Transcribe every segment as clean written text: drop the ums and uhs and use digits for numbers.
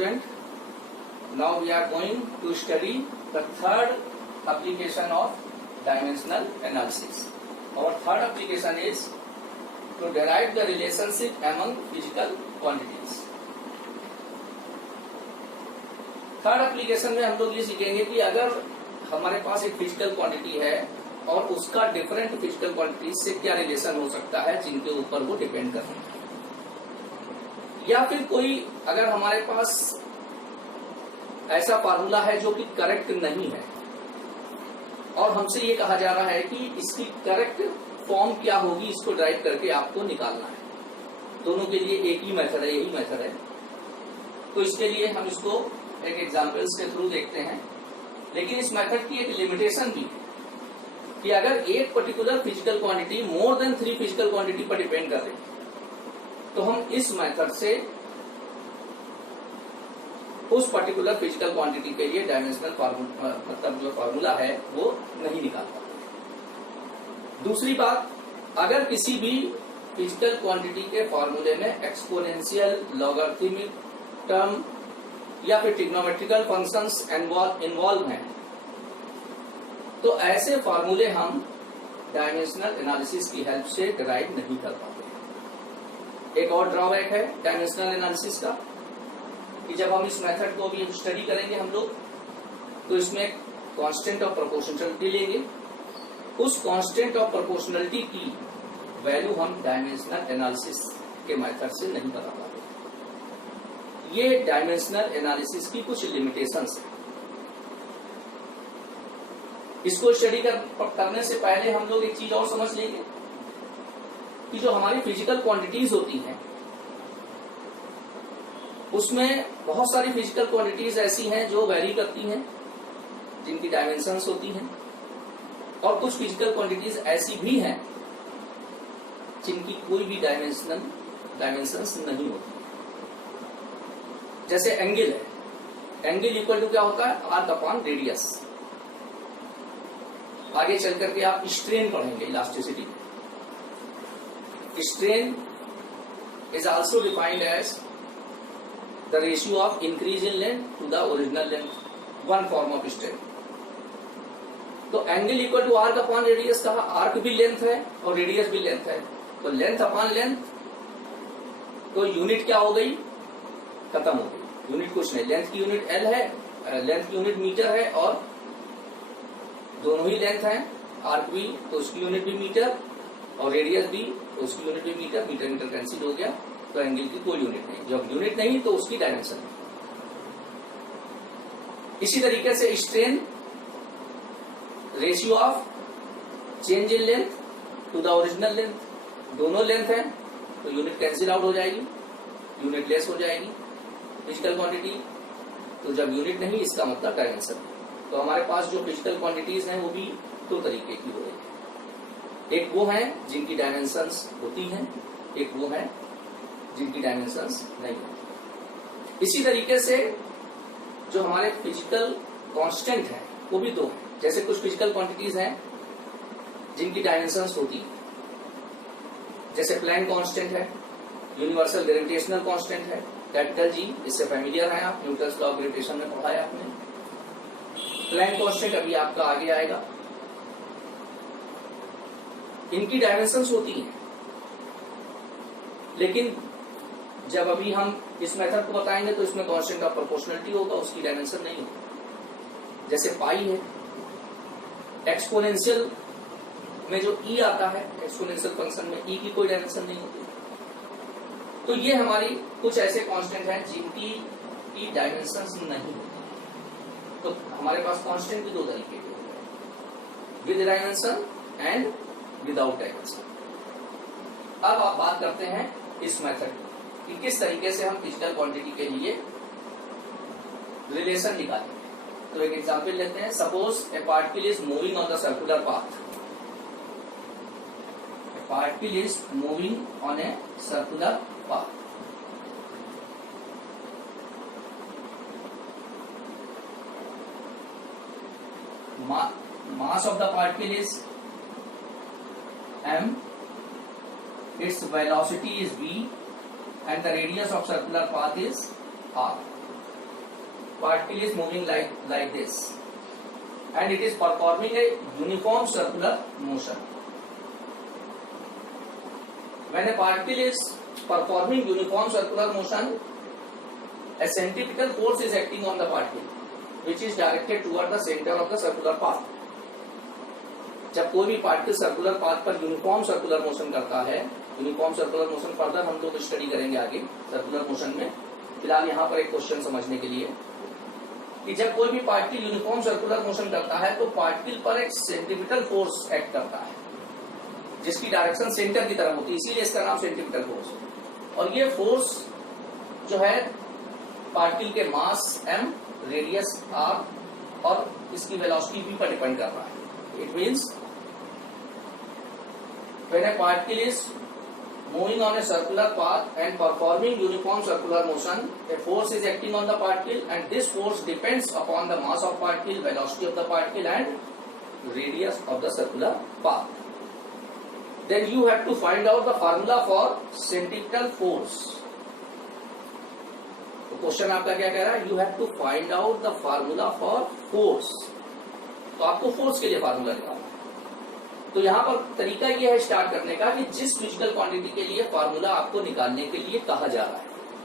student, now we are going to study the third application of dimensional analysis. Our third application is to derive the relationship among physical quantities. Third application में हम लोग ये सीखेंगे कि अगर हमारे पास एक फिजिकल क्वांटिटी है और उसका डिफरेंट फिजिकल क्वांटिटीज से क्या रिलेशन हो सकता है जिनके ऊपर वो डिपेंड कर सकता है, या फिर कोई अगर हमारे पास ऐसा फार्मूला है जो कि करेक्ट नहीं है और हमसे ये कहा जा रहा है कि इसकी करेक्ट फॉर्म क्या होगी, इसको ड्राइव करके आपको निकालना है। दोनों के लिए एक ही मेथड है, यही मेथड है। तो इसके लिए हम इसको एक एग्जाम्पल्स के थ्रू देखते हैं। लेकिन इस मेथड की एक लिमिटेशन भी है कि अगर एक particular physical quantity more than 3 physical quantity पर डिपेंड कर रही है तो हम इस मेथड से उस पर्टिकुलर फिजिकल क्वांटिटी के लिए डायमेंशनल मतलब जो फार्मूला है वो नहीं निकाल पाते। दूसरी बात, अगर किसी भी फिजिकल क्वांटिटी के फॉर्मूले में एक्सपोनेंशियल, लॉगरिथमिक टर्म या फिर ट्रिग्नोमेट्रिकल फंक्शंस इन्वॉल्व हैं तो ऐसे फार्मूले हम डायमेंशनल एनालिसिस की हेल्प से डिराइव नहीं कर पाते। एक और ड्रॉबैक है डायमेंशनल एनालिसिस का कि जब हम इस मेथड को भी स्टडी करेंगे हम लोग तो इसमें कांस्टेंट ऑफ प्रोपोर्शनलिटी लेंगे। उस कांस्टेंट ऑफ प्रोपोर्शनलिटी की वैल्यू हम डायमेंशनल एनालिसिस के मेथड से नहीं बता पाते। ये डायमेंशनल एनालिसिस की कुछ लिमिटेशंस है। इसको स्टडी करने से पहले हम लोग एक चीज और समझ लेंगे कि जो हमारी फिजिकल क्वांटिटीज होती हैं उसमें बहुत सारी फिजिकल क्वांटिटीज ऐसी हैं जो वेरी करती हैं, जिनकी डायमेंशंस होती हैं, और कुछ फिजिकल क्वांटिटीज ऐसी भी हैं जिनकी कोई भी डायमेंशंस नहीं होती। जैसे एंगल है, एंगल इक्वल टू क्या होता है, आर्क अपॉन रेडियस। आगे चल करके आप स्ट्रेन पढ़ेंगे elasticity. Strain is also defined as the ratio of increase in length to the original length, one form of strain. तो angle equal to arc upon radius कहा, आर्क भी length है और रेडियस भी लेंथ है, तो length upon length, तो unit क्या हो गई, खत्म हो गई। यूनिट कुछ नहीं, लेंथ की यूनिट एल है, लेंथ की यूनिट मीटर है और दोनों ही लेंथ है। आर्क भी तो उसकी यूनिट भी मीटर और रेडियस भी तो उसकी यूनिट भी मीटर, मीटर मीटर कैंसिल हो गया, तो एंगल की कोई यूनिट नहीं। जब यूनिट नहीं तो उसकी डायमेंशन नहीं। इसी तरीके से strain ratio of change in length to the original length, दोनों लेंथ है तो यूनिट कैंसिल आउट हो जाएगी, यूनिट लेस हो जाएगी फिजिकल क्वांटिटी। तो जब यूनिट नहीं इसका मतलब डायमेंशन। तो हमारे पास जो फिजिकल क्वांटिटीज हैं वो भी दो तरीके की हो रही है। एक वो है जिनकी डायमेंशंस होती हैं, एक वो है जिनकी डायमेंशंस नहीं होती। इसी तरीके से जो हमारे फिजिकल कांस्टेंट है वो भी दो हैं। जैसे कुछ फिजिकल क्वांटिटीज हैं जिनकी डायमेंशंस होती है, जैसे प्लैंक कांस्टेंट है, यूनिवर्सल ग्रेविटेशनल कांस्टेंट है, कैपिटल जी, इससे फेमिलियर है आप, न्यूटन्स लॉ ऑफ ग्रेविटेशन में पढ़ा है आपने। प्लैंक कांस्टेंट अभी आपका आगे आएगा। इनकी डायमेंशंस होती हैं, लेकिन जब अभी हम इस मेथड को बताएंगे तो इसमें कांस्टेंट ऑफ प्रोपोर्शनलिटी होगा, उसकी डायमेंशन नहीं होगी। जैसे पाई है, एक्सपोनेंशियल में जो ई आता है, एक्सपोनेंशियल फंक्शन में ई की कोई डायमेंशन नहीं होती। तो ये हमारी कुछ ऐसे कांस्टेंट हैं जिनकी डायमेंशंस नहीं होती। तो हमारे पास कांस्टेंट भी दो तरीके के होते हैं, with dimension and without dimension. अब आप बात करते हैं इस मेथड कि किस तरीके से हम फिजिकल क्वांटिटी के लिए रिलेशन निकालेंगे। तो एक एग्जांपल लेते हैं। Suppose A particle is moving on the circular path. A particle is moving on a circular path. Mass of the particle is m, its velocity is v, and the radius of circular path is r. particle is moving like this and it is performing a uniform circular motion. When a particle is performing uniform circular motion, a centripetal force is acting on the particle which is directed toward the center of the circular path. जब कोई भी particle circular path पर uniform circular motion करता है, uniform circular motion further हम लोग study करेंगे आगे सर्कुलर मोशन में, फिलहाल यहाँ पर एक क्वेश्चन समझने के लिए कि जब कोई भी पार्टिकल यूनिफॉर्म सर्कुलर मोशन करता है तो पार्टिकल पर एक सेंट्रीपिटल फोर्स एक्ट करता है जिसकी डायरेक्शन सेंटर की तरफ होती है, इसीलिए इसका नाम सेंट्रीपिटल फोर्स है। और ये फोर्स जो है पार्टिकल के मास m, रेडियस r और इसकी वेलोसिटी v पर डिपेंड कर रहा है। It means when a particle is moving on a circular path and performing uniform circular motion, a force is acting on the particle and this force depends upon the mass of particle, velocity of the particle and radius of the circular path. Then you have to find out the formula for centripetal force. तो question आपका क्या कह रहा है? You have to find out the formula for force. तो आपको force के लिए फार्मूला निकालना है। तो यहाँ पर तरीका यह है स्टार्ट करने का कि जिस फिजिकल क्वांटिटी के लिए फार्मूला आपको निकालने के लिए कहा जा रहा है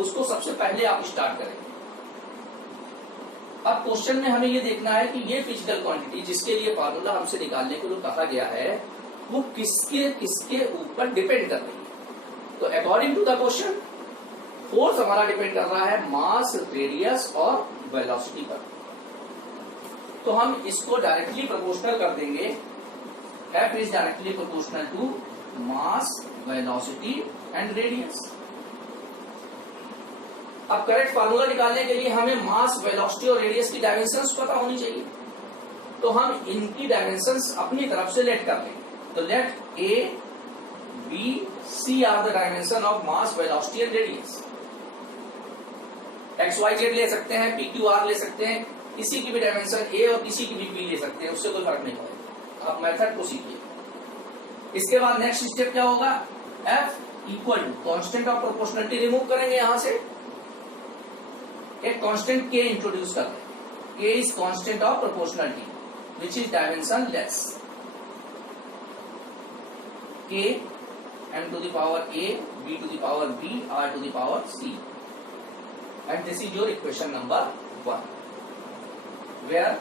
उसको सबसे पहले आप स्टार्ट करेंगे। अब क्वेश्चन में हमें यह देखना है कि ये फिजिकल क्वांटिटी जिसके लिए फार्मूला हमसे निकालने को जो कहा गया है वो किसके किसके ऊपर डिपेंड कर रही है। तो according to the question force हमारा डिपेंड कर रहा है मास, रेडियस और वेलोसिटी पर। तो हम इसको डायरेक्टली प्रोपोर्शनल कर देंगे, F is directly proportional to mass, velocity and radius. अब करेक्ट फार्मूला निकालने के लिए हमें मास, वेलोसिटी और रेडियस की डायमेंशंस पता होनी चाहिए। तो हम इनकी डायमेंशंस अपनी तरफ से लेट कर लेंगे। तो let A, B, C are the dimension of mass, velocity and radius. X y z ले सकते हैं, P Q R ले सकते हैं, किसी की भी डायमेंशन A और किसी की भी B ले सकते हैं, उससे कोई फर्क नहीं पड़ेगा। आप मेथड को सीखिए। इसके बाद नेक्स्ट स्टेप क्या होगा? F equal to constant of proportionality remove करेंगे, यहां से एक कांस्टेंट K इंट्रोड्यूस कर देंगे। K is constant of proportionality which is dimension less. K m to the power A, B to the power B, R to the power C, and this is your equation number 1. Where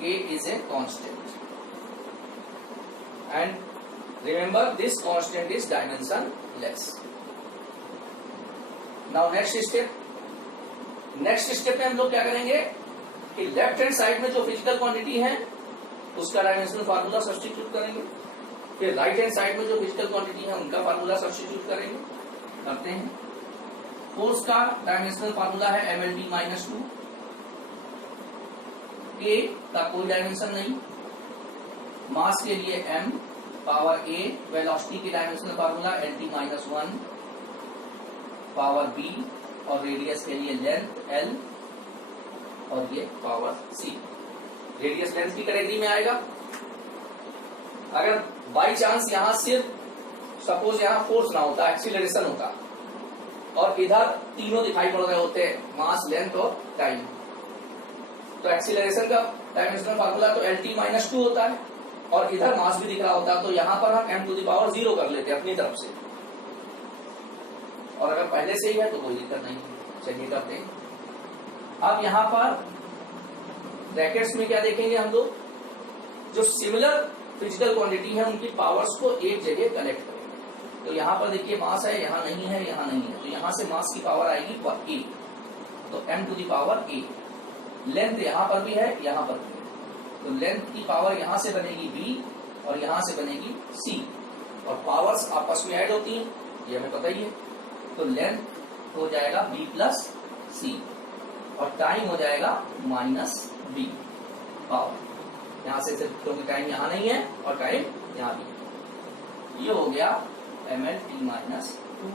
K is a constant and remember this constant is dimensionless. Now next step में हम लोग क्या करेंगे कि left hand side में जो physical quantity है उसका डायमेंशनल फार्मूला सब्स्टिट्यूट करेंगे, फिर राइट हैंड साइड में जो फिजिकल क्वांटिटी है उनका फार्मूला सब्स्टिट्यूट करेंगे। करते हैं। फोर्स का डायमेंशनल फार्मूला है mLT माइनस 2। A का कोई डायमेंशन नहीं, मास के लिए m पावर A, वेलोसिटी की dimensional formula LT minus 1 power B और रेडियस के लिए लेंथ L और ये पावर C। रेडियस लेंथ की कैटेगरी में आएगा। अगर बाई चांस यहां सिर्फ सपोज यहां फोर्स ना होता, एक्सीलरेशन होता और इधर तीनों दिखाई पड़ रहे होते हैं, मास, लेंथ और टाइम, तो एक्सीलरेशन का डायमेंशनल फार्मूला तो LT माइनस 2 होता है और इधर मास भी दिख रहा होता है, तो यहां पर हम m टू द पावर 0 कर लेते हैं अपनी तरफ से। और अगर पहले से ही है तो कोई दिक्कत नहीं। चलिए करते हैं। अब यहां पर ब्रैकेट्स में क्या देखेंगे हम लोग, जो सिमिलर फिजिकल क्वांटिटी है उनकी पावर्स को एक जगह कलेक्ट करेंगे। तो यहां पर देखिए मास है, यहां नहीं है, यहां नहीं है, तो यहां से मास की पावर आएगी A, तो m to the power A। Length यहां पर भी है, यहां पर भी है, तो लेंथ की पावर यहां से बनेगी B और यहां से बनेगी C और पावर्स आपस में ऐड होती हैं, ये हमें पता ही है। तो लेंथ हो जाएगा B प्लस C और टाइम हो जाएगा माइनस B पावर। यहां से सिर्फ क्योंकि टाइम यहां नहीं है और टाइम यहां भी। ये हो गया mLT माइनस 2।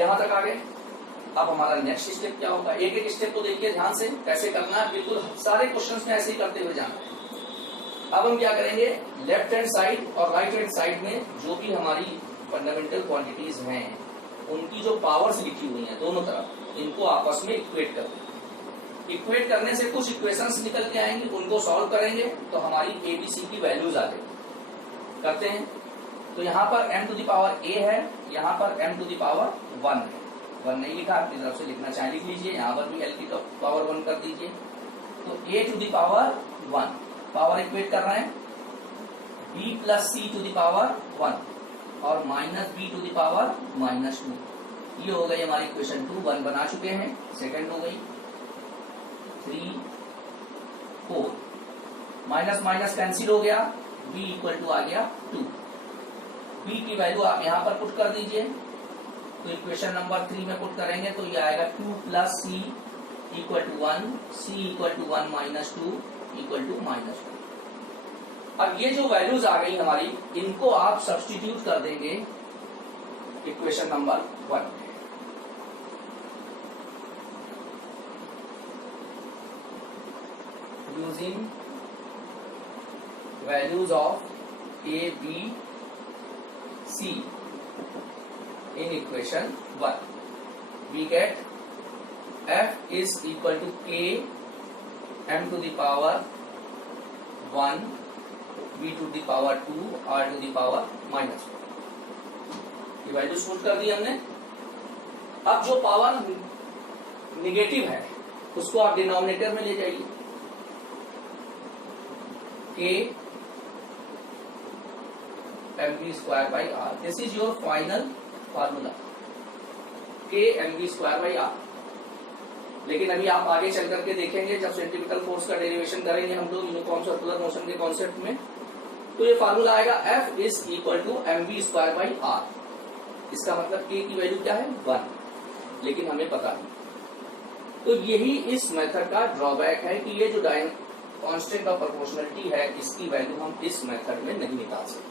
यहां तक आ गए। अब हमारा नेक्स्ट स्टेप क्या होगा? एक एक स्टेप को देखिए ध्यान से कैसे करना है, बिल्कुल सारे क्वेश्चंस में ऐसे ही करते हुए जाना है। अब हम क्या करेंगे, लेफ्ट हैंड साइड और राइट हैंड साइड में जो भी हमारी फंडामेंटल क्वांटिटीज हैं उनकी जो पावर्स लिखी हुई हैं दोनों तरफ, इनको आपस में इक्वेट कर दें। इक्वेट करने से कुछ इक्वेशंस निकल के आएंगी, उनको सॉल्व करेंगे तो हमारी एबीसी की वैल्यूज आ जाएगी। करते हैं। तो यहाँ पर m to the power a है, यहाँ पर m टू द पावर 1 है। 1 नहीं लिखा, अपनी तरफ से लिखना चाहे लिख लीजिए, यहाँ पर भी l की पावर 1 कर दीजिए। तो a to the power 1 power equate कर रहे हैं b plus c to the power 1 और minus b to the power -2। ये हो गई हमारी इक्वेशन 2, 1 बना चुके हैं। सेकंड हो गई 3 4, माइनस माइनस कैंसिल हो गया, b इक्वल टू आ गया 2। b की वैल्यू आप यहाँ पर पुट कर दीजिए, तो इक्वेशन नंबर 3 में पुट करेंगे तो ये आएगा 2 plus c equal to 1, c equal to 1 minus 2 equal to -2। अब ये जो वैल्यूज आ गई हमारी, इनको आप सब्स्टिट्यूट कर देंगे इक्वेशन नंबर 1 में। Using values of a, b, c in equation 1, we get f is equal to k m to the power 1 b to the power 2 r to the power -1। ये value put कर दी हमने। अब जो power negative है उसको आप denominator में ले जाइए, k mv square by r, this is your final formula, k mv square by r। लेकिन अभी आप आगे चल करके देखेंगे जब सेंट्रीपिटल फोर्स का डेरिवेशन करेंगे हम लोग यूनिफॉर्म सर्कुलर मोशन के कॉन्सेप्ट में, तो ये फार्मूला आएगा F is equal to mv square by r। इसका मतलब k की वैल्यू क्या है 1, लेकिन हमें पता नहीं। तो यही इस मेथड का ड्रॉबैक है कि ये जो कांस्टेंट ऑफ प्रोपोर्शनलिटी है, इसकी वैल्यू हम इस मेथड में नहीं निकाल सकते।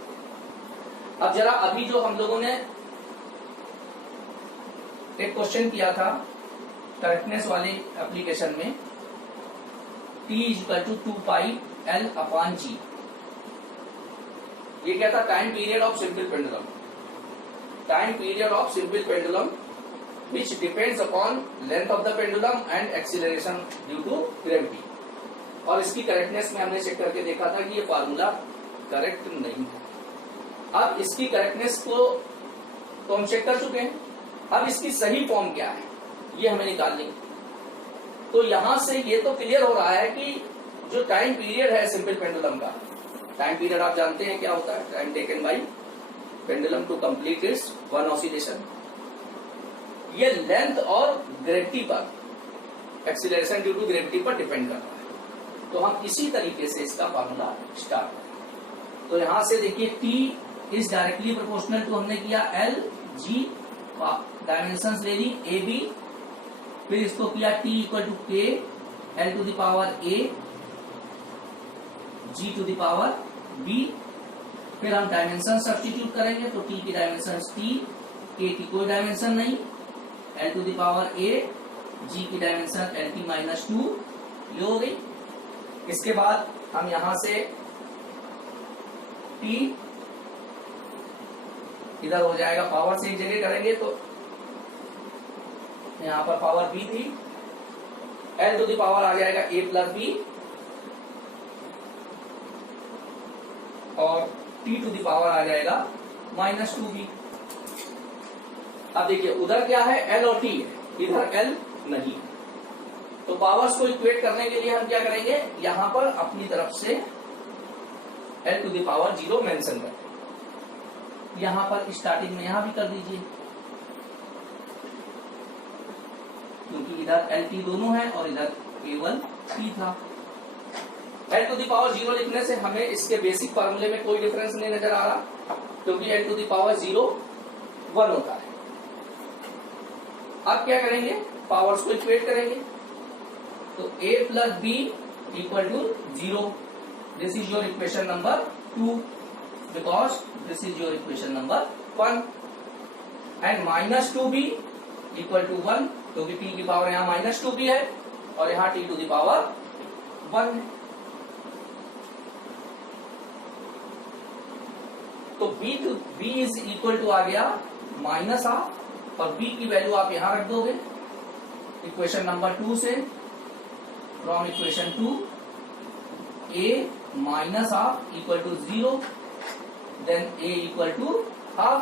अब जरा अभी जो हम लोगों ने एक क्वेश्चन किया था करेक्टनेस वाले एप्लीकेशन में, t equal to 2 pi l upon g, ये क्या था? Time period of simple pendulum, time period of simple pendulum which depends upon length of the pendulum and acceleration due to gravity। और इसकी correctness में हमने check करके देखा था कि ये फार्मूला करेक्ट नहीं है। अब इसकी करेक्टनेस को तो हम चेक कर चुके हैं, अब इसकी सही फॉर्म क्या है ये हमें निकालनी। तो यहां से ये तो क्लियर हो रहा है कि जो टाइम पीरियड है सिंपल पेंडुलम का, टाइम पीरियड आप जानते हैं क्या होता है, time taken by pendulum to complete its one oscillation. ये लेंथ और ग्रेविटी पर, एक्सीलरेशन ड्यू टू ग्रेविटी पर डिपेंड कर रहा है। तो हम इसी तरीके से इसका फॉर्मूला स्टार्ट करें। तो यहां से देखिए t is directly proportional to, हमने किया l g, डायमेंशंस ले ली a b, फिर इसको किया t equal to k l to the power a g to the power b, फिर हम डायमेंशन सब्स्टिट्यूट करेंगे तो t की डायमेंशन t, k की कोई डायमेंशन नहीं, l to the power a, g की डायमेंशन l t माइनस 2, ये हो गई। इसके बाद हम यहां से t इधर हो जाएगा, पावर से एक जगह करेंगे तो यहां पर पावर b थी, l टू द पावर आ जाएगा a प्लस b और t टू द पावर आ जाएगा माइनस 2b। अब देखिए उधर क्या है, l और t है, इधर l नहीं। तो पावर्स को इक्वेट करने के लिए हम क्या करेंगे, यहां पर अपनी तरफ से l to the power 0 mention करें। यहां पर स्टार्टिंग में यहां भी कर दीजिए, क्योंकि इधर l t दोनों है और इधर केवल t था। l टू द पावर 0 लिखने से हमें इसके बेसिक फार्मूले में कोई डिफरेंस नहीं नजर आ रहा, क्योंकि l टू द पावर 0 1 होता है। अब क्या करेंगे, पावर्स को इक्वेट करेंगे तो a plus b equal to 0, this is your equation number 2, because this is your equation number 1, and minus 2b equal to 1, क्योंकि t की पावर यहाँ माइनस 2b है और यहाँ t टू द पावर 1 है। तो b इज इक्वल टू आ गया माइनस हाफ और b की वैल्यू आप यहां रख दोगे इक्वेशन नंबर 2 से, from equation 2 a minus half equal to 0, then a equal to half.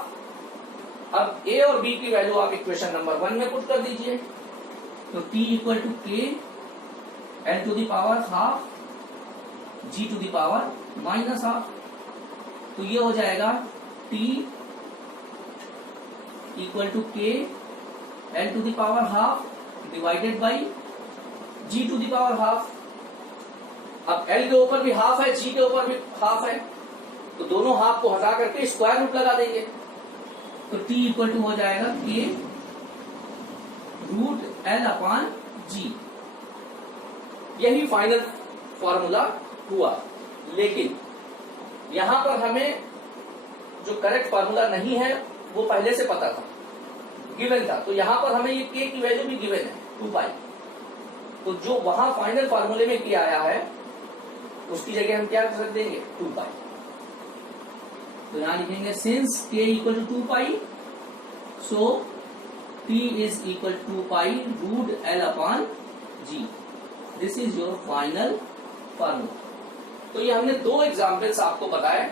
अब a और b की वैल्यू आप इक्वेशन नंबर 1 में पुट कर दीजिए, तो t equal to k l to the power half g to the power minus half. तो ये हो जाएगा t equal to k l to the power half divided by g to the power half. अब l के ऊपर भी half है, g के ऊपर भी हाफ है, तो दोनों हाफ को हटा करके स्क्वायर रूट लगा देंगे, तो t इक्वल टू हो जाएगा k root l upon g। यही फाइनल फॉर्मूला हुआ, लेकिन यहां पर हमें जो करेक्ट फॉर्मूला नहीं है वो पहले से पता था, गिवन था, तो यहां पर हमें ये k की वैल्यू भी गिवन है 2 पाई। तो जो वहां फाइनल फॉर्मूले में k आया है उसकी जगह हम क्या कर देंगे 2 पाई। तो यहां लिखेंगे since k equal to 2 pi, so t is equal to 2 pi root l upon g। This is your final formula. तो ये हमने 2 एग्जाम्पल्स आपको बताए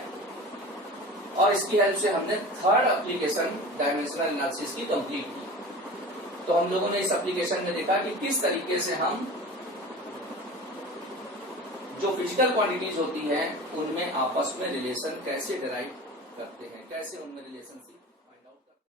और इसकी हेल्प से हमने थर्ड एप्लीकेशन डायमेंशनल एनालिसिस की कंप्लीट की। तो हम लोगों ने इस एप्लीकेशन में देखा कि किस तरीके से हम जो फिजिकल क्वांटिटीज होती हैं उनमें आपस में रिलेशन कैसे डिराइव करते हैं, कैसे उनमें रिलेशनशिप